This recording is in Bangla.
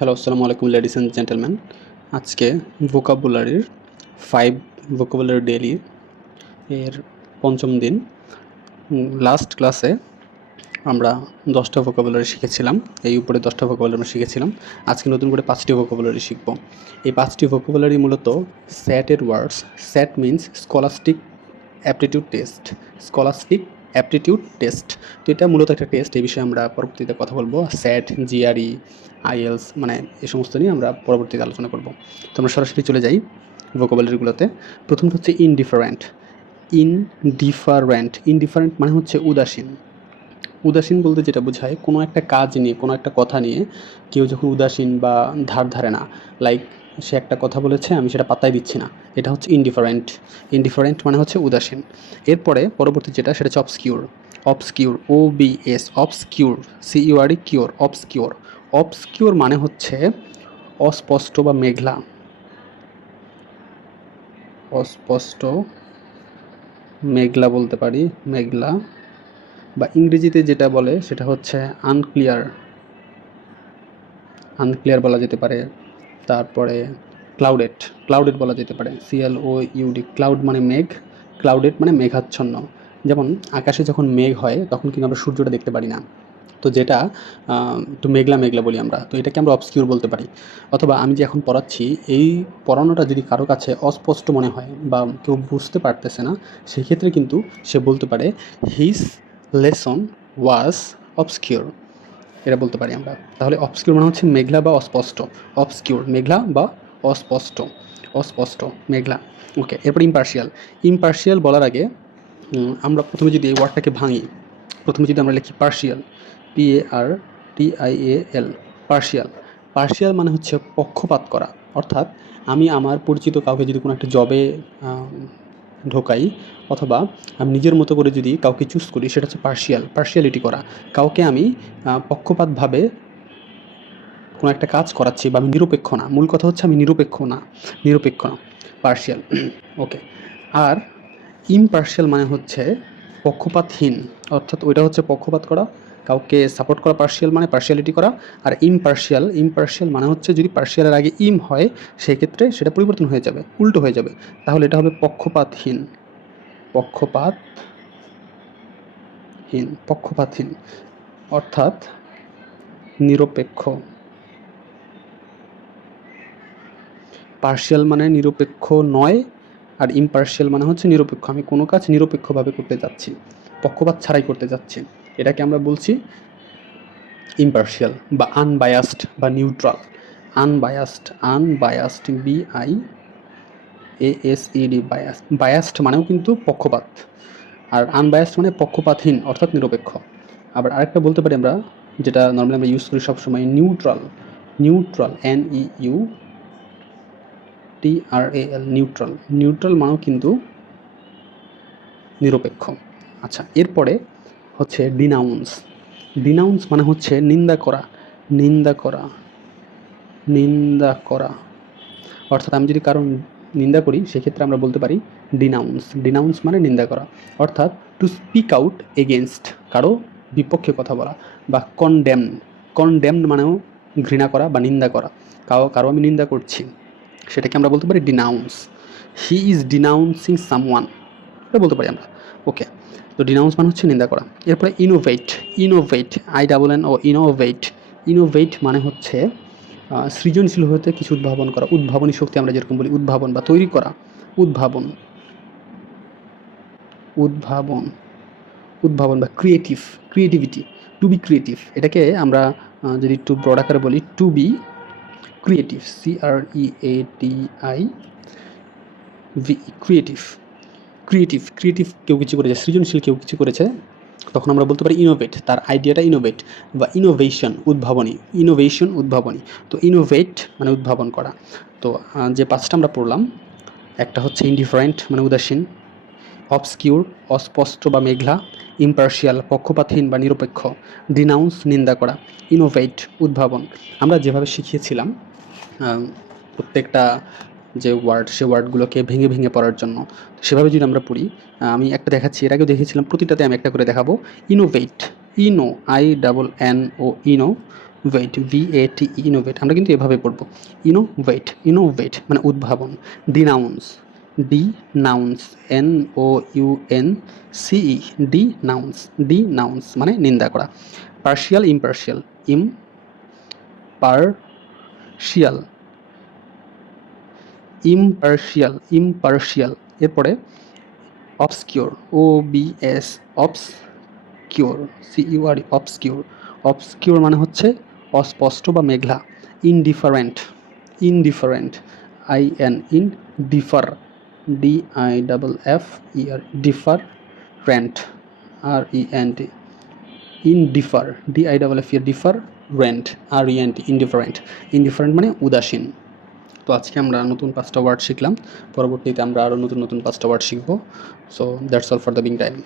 হ্যালো, আসসালামু আলাইকুম লেডিস অ্যান্ড জেন্টলম্যান। আজকে ভোকাবুলারির 5 ভোকাবুলারি ডেইলি এর পঞ্চম দিন। লাস্ট ক্লাসে আমরা 10টা ভোকাবুলারি শিখেছিলাম। এই উপরে 10টা ভোকাবুলারি আমরা শিখেছিলাম। আজকে নতুন করে 5টি ভোকাবুলারি শিখব। এই 5টি ভোকাবুলারি মূলত স্যাটের words. SAT means scholastic aptitude test. Scholastic aptitude test. তো এটা মূলত একটা টেস্ট। এই বিষয়ে আমরা পরবর্তীতে কথা বলবো। স্যাট, জিআরই, আইএলস মানে এই সমস্ত নিয়ে আমরা পরবর্তীতে আলোচনা করব। তো আমরা সরাসরি চলে যাই ভোকাবুলারিগুলোতে। প্রথমটা হচ্ছে ইনডিফারেন্ট। ইনডিফারেন্ট মানে হচ্ছে উদাসীন। উদাসীন বলতে যেটা বোঝায় কোনো একটা কাজ নিয়ে, কোনো একটা কথা নিয়ে কেউ যখন উদাসীন বা ধার ধারে না, লাইক সে একটা কথা বলেছে আমি সেটা পাত্তাই দিচ্ছি না, এটা হচ্ছে ইনডিফারেন্ট। ইনডিফারেন্ট মানে হচ্ছে উদাসীন। এরপরে পরবর্তী যেটা সেটা হচ্ছে obscure. Obscure, OBS, obscure, CURE, cure, obscure. Obscure মানে হচ্ছে অস্পষ্ট বা মেঘলা। অস্পষ্ট, মেঘলা বলতে পারি, মেঘলা, বা ইংরেজিতে যেটা বলে সেটা হচ্ছে আনক্লিয়ার। আনক্লিয়ার বলা যেতে পারে। তারপরে ক্লাউডেড, ক্লাউডেড বলা যেতে পারে। CLOUD, ক্লাউড মানে মেঘ, ক্লাউডেড মানে মেঘাচ্ছন্ন। যেমন আকাশে যখন মেঘ হয় তখন কিন্তু আমরা সূর্যটা দেখতে পারি না, তো যেটা একটু মেঘলা মেঘলা বলি আমরা, তো এটাকে আমরা অবসকিউর বলতে পারি। অথবা আমি যে এখন পড়াচ্ছি, এই পড়ানোটা যদি কারো কাছে অস্পষ্ট মনে হয় বা কেউ বুঝতে পারতেছে না, সেক্ষেত্রে কিন্তু সে বলতে পারে হিজ লেসন ওয়াজ অবসকিউর, এটা বলতে পারি আমরা। তাহলে অবসকিউর মানে হচ্ছে মেঘলা বা অস্পষ্ট। অবসকিউর মেঘলা বা অস্পষ্ট, অস্পষ্ট মেঘলা। ওকে, এরপর ইম্পার্শিয়াল। ইম্পার্শিয়াল বলার আগে আমরা প্রথমে যদি এই ওয়ার্ডটাকে ভাঙি, প্রথমে যদি আমরা লিখি পার্শিয়াল, PARTIAL, পার্শিয়াল। পার্শিয়াল মানে হচ্ছে পক্ষপাত করা। অর্থাৎ আমি আমার পরিচিত কাউকে যদি কোনো একটা জবে ঢোকাই, অথবা আমি নিজের মতো করে যদি কাউকে চুজ করি, সেটা হচ্ছে পার্শিয়ালিটি করা। কাউকে আমি পক্ষপাতভাবে কোনো একটা কাজ করাচ্ছি, বা আমি নিরপেক্ষ না। মূল কথা হচ্ছে আমি নিরপেক্ষ না, নিরপেক্ষ না, পার্শিয়াল। ওকে। আর ইমপার্শিয়াল মানে হচ্ছে পক্ষপাতহীন। অর্থাৎ ওইটা হচ্ছে পক্ষপাত করা, কাউকে সাপোর্ট করা, পার্শিয়াল মানে পার্শিয়ালিটি করা। আর ইমপার্শিয়াল মানে হচ্ছে যদি পার্শিয়ালের আগে ইম হয়, সেক্ষেত্রে সেটা পরিবর্তন হয়ে যাবে, উল্টো হয়ে যাবে। তাহলে এটা হবে পক্ষপাতহীন, পক্ষপাতহীন, পক্ষপাতহীন অর্থাৎ নিরপেক্ষ। পার্শিয়াল মানে নিরপেক্ষ নয়, আর ইমপার্শিয়াল মানে হচ্ছে নিরপেক্ষ। আমি কোনো কাজ নিরপেক্ষভাবে করতে যাচ্ছি, পক্ষপাত ছাড়াই করতে যাচ্ছি, এটাকে আমরা বলছি ইমপার্শিয়াল বা আনবায়াসড বা neutral. Unbiased, unbiased, BIASED, biased. Biased মানেও কিন্তু পক্ষপাত, আর আনবায়াসড মানে পক্ষপাতহীন অর্থাৎ নিরপেক্ষ। আবার আরেকটা বলতে পারি আমরা, যেটা নর্মালি আমরা ইউজ করি সবসময়, neutral. Neutral, NEUTRAL, neutral. Neutral মানেও কিন্তু নিরপেক্ষ। আচ্ছা, এরপরে হচ্ছে ডিনাউন্স। ডিনাউন্স মানে হচ্ছে নিন্দা করা, নিন্দা করা, নিন্দা করা। অর্থাৎ আমি যদি কারণ নিন্দা করি, সেক্ষেত্রে আমরা বলতে পারি ডিনাউন্স। ডিনাউন্স মানে নিন্দা করা। অর্থাৎ টু স্পিক আউট এগেনস্ট, কারো বিপক্ষে কথা বলা। বা কনডেম, কনডেমড মানেও ঘৃণা করা বা নিন্দা করা। কারো আমি নিন্দা করছি, সেটাকে আমরা বলতে পারি ডিনাউন্স। হি ইজ ডিনাউন্সিং সামওয়ান, এটা বলতে পারি আমরা। ওকে, তো ডিনাউন্স মানে হচ্ছে নিন্দা করা। এরপরে ইনোভেট। ইনোভেট, INN ও ইনোভেট। ইনোভেট মানে হচ্ছে সৃজনশীল হতে কিছু উদ্ভাবন করা। উদ্ভাবনী শক্তি আমরা যেরকম বলি, উদ্ভাবন বা তৈরি করা। উদ্ভাবন, উদ্ভাবন, উদ্ভাবন বা creative, creativity, to be creative. এটাকে আমরা যদি একটু ব্রড আকারে বলি, to be creative, CREATIV, creative. Creative, creative কেউ কিছু করেছে, সৃজনশীল কেউ কিছু করেছে, তখন আমরা বলতে পারি ইনোভেট, তার আইডিয়াটা ইনোভেট। বা ইনোভেশন, উদ্ভাবনী, ইনোভেশন উদ্ভাবনী। তো ইনোভেট মানে উদ্ভাবন করা। তো যে পাঁচটা আমরা পড়লাম, একটা হচ্ছে ইনডিফারেন্ট মানে উদাসীন, অবসকিউর অস্পষ্ট বা মেঘলা, ইম্পার্শিয়াল পক্ষপাতহীন বা নিরপেক্ষ, ডিনাউন্স নিন্দা করা, ইনোভেট উদ্ভাবন। আমরা যেভাবে শিখিয়েছিলাম প্রত্যেকটা যে ওয়ার্ড, সে ওয়ার্ডগুলোকে ভেঙে ভেঙে পড়ার জন্য, সেভাবে যদি আমরা পড়ি, আমি একটা দেখাচ্ছি, এর আগেও দেখেছিলাম, প্রতিটাতে আমি একটা করে দেখাবো। Innovate, INO, INNO, innovate, VATE, innovate. আমরা কিন্তু এভাবে পড়বো, ইনোভেট, ইনোভেট মানে উদ্ভাবন। Denounce, denounce, NOUNCE, denounce, denounce মানে নিন্দা করা। Partial, impartial, impartial, impartial, impartial. এরপরে obscure, OBS, obscure, CURE, obscure. Obscure মানে হচ্ছে অস্পষ্ট বা মেঘলা। Indifferent, indifferent, indiffer, DIFFER, different, RENT, indiffer, DIFFER, different, RENT, indifferent. Indifferent মানে উদাসীন। তো আজকে আমরা নতুন 5টা ওয়ার্ড শিখলাম, পরবর্তীতে আমরা আরও নতুন নতুন 5টা ওয়ার্ড শিখবো। So that's all for the being time.